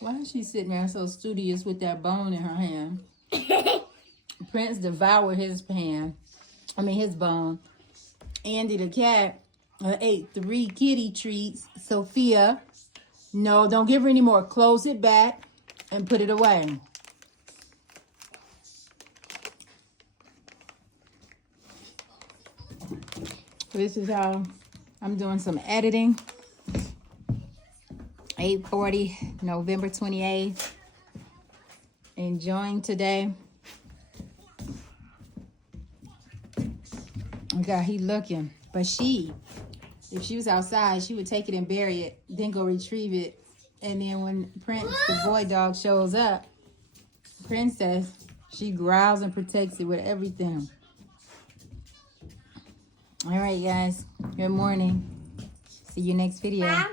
Why is she sitting there so studious with that bone in her hand? Prince devoured his bone. Andie the cat ate 3 kitty treats. Sophia, no, don't give her any more. Close it back and put it away. This is how I'm doing some editing. 8:40, November 28th. Enjoying today. Okay, he looking. But if she was outside, she would take it and bury it, then go retrieve it. And then when Prince, the boy dog, shows up, Princess, she growls and protects it with everything. All right, guys. Good morning. See you next video.